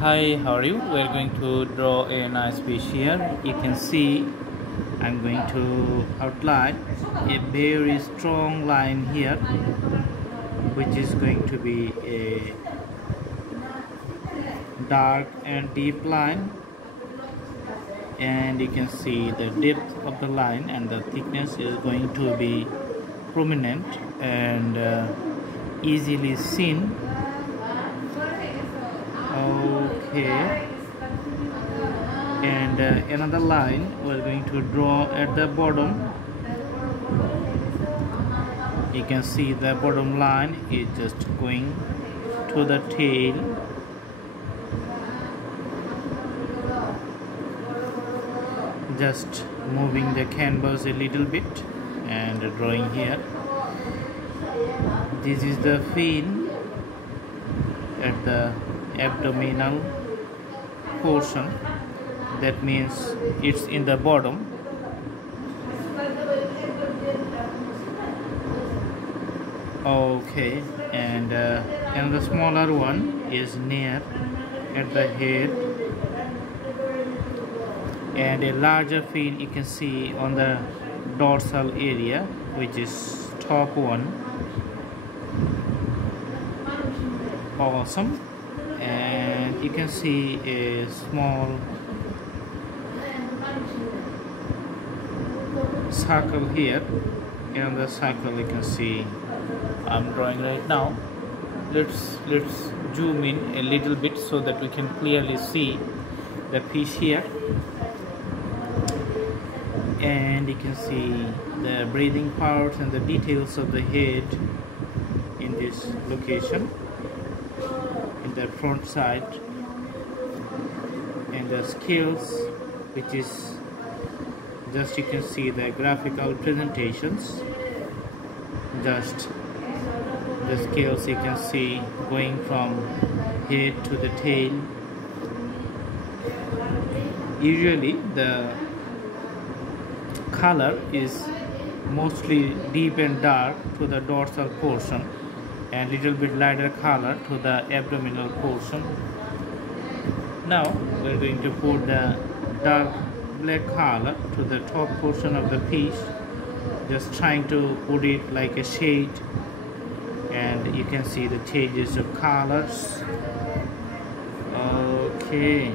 Hi, how are you? We're going to draw a nice fish here. You can see I'm going to outline a very strong line here, which is going to be a dark and deep line, and you can see the depth of the line and the thickness is going to be prominent and easily seen. Okay, and another line we're going to draw at the bottom. You can see the bottom line is just going to the tail, just moving the canvas a little bit and drawing here. This is the fin at the abdominal portion, that means it's in the bottom. Okay, and the smaller one is near at the head, and a larger fin you can see on the dorsal area, which is top one. Awesome. And you can see a small circle here, and on the circle you can see I'm drawing right now. Let's zoom in a little bit so that we can clearly see the fish here, and you can see the breathing parts and the details of the head in this location, in the front side, and the scales, which is just you can see the graphical presentations, just the scales you can see going from head to the tail. Usually the color is mostly deep and dark to the dorsal portion and little bit lighter color to the abdominal portion. Now we're going to put the dark black color to the top portion of the fish, just trying to put it like a shade, and you can see the changes of colors. Okay,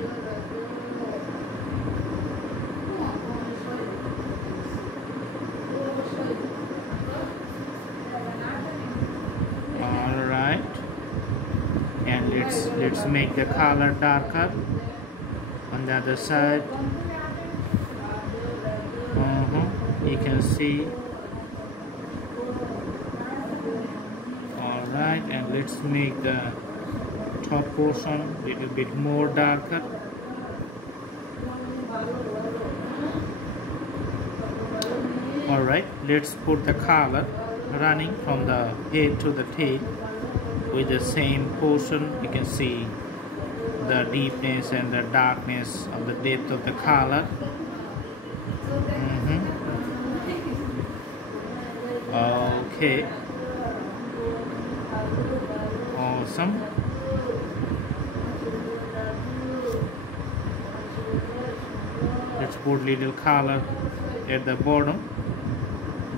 and let's make the color darker on the other side. You can see. Alright, and let's make the top portion a little bit more darker. Alright, let's put the color running from the head to the tail with the same portion. You can see the deepness and the darkness of the depth of the color. Okay, awesome. Let's put little color at the bottom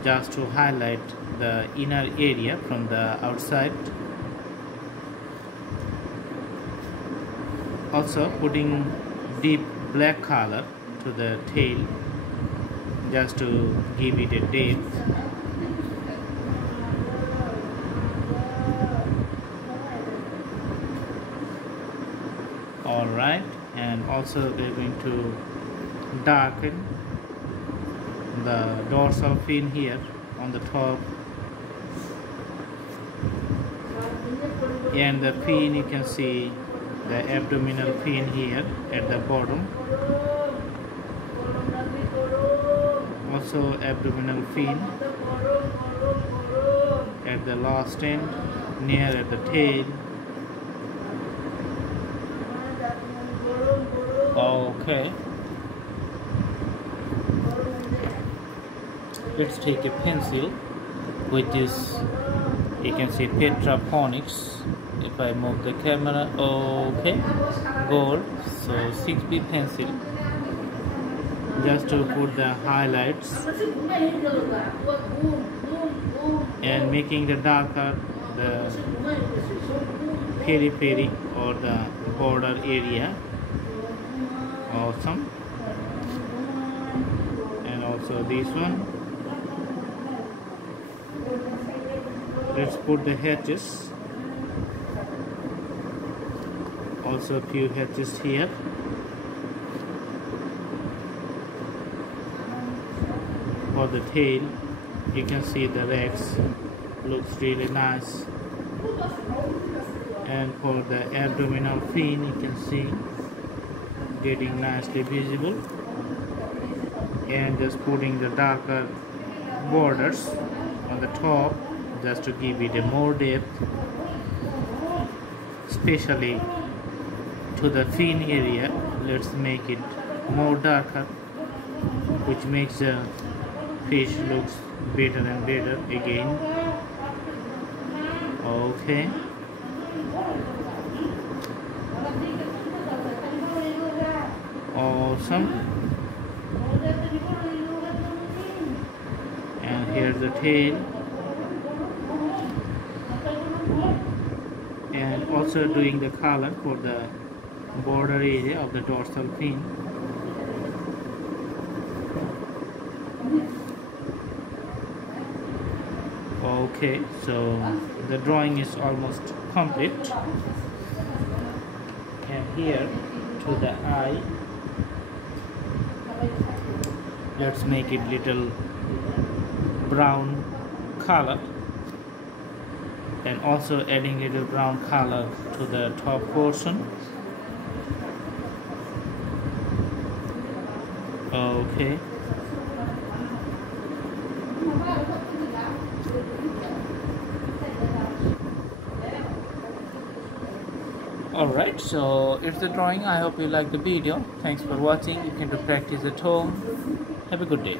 just to highlight the inner area from the outside. Also putting deep black color to the tail just to give it a depth. Alright, and also we're going to darken the dorsal fin here on the top, and the fin you can see the abdominal fin here at the bottom, also abdominal fin at the last end near at the tail. Okay, let's take a pencil, which is, you can see, Petra Phoenix, if I move the camera. Okay, gold. So 6B pencil, just to put the highlights and making the darker the periphery or the border area. Awesome. And also this one. Let's put the hatches. Also a few hatches here. For the tail, you can see the legs looks really nice. And for the abdominal fin, you can see getting nicely visible. And just putting the darker borders on the top, just to give it a more depth, especially to the fin area. Let's make it more darker, which makes the fish looks better and better again. Okay. Awesome. And here's the tail. And also doing the color for the border area of the dorsal fin. Okay, so the drawing is almost complete. And here to the eye, let's make it little brown color, and also adding little brown color to the top portion. Okay. Alright, so it's the drawing. I hope you like the video. Thanks for watching. You can do practice at home. Have a good day.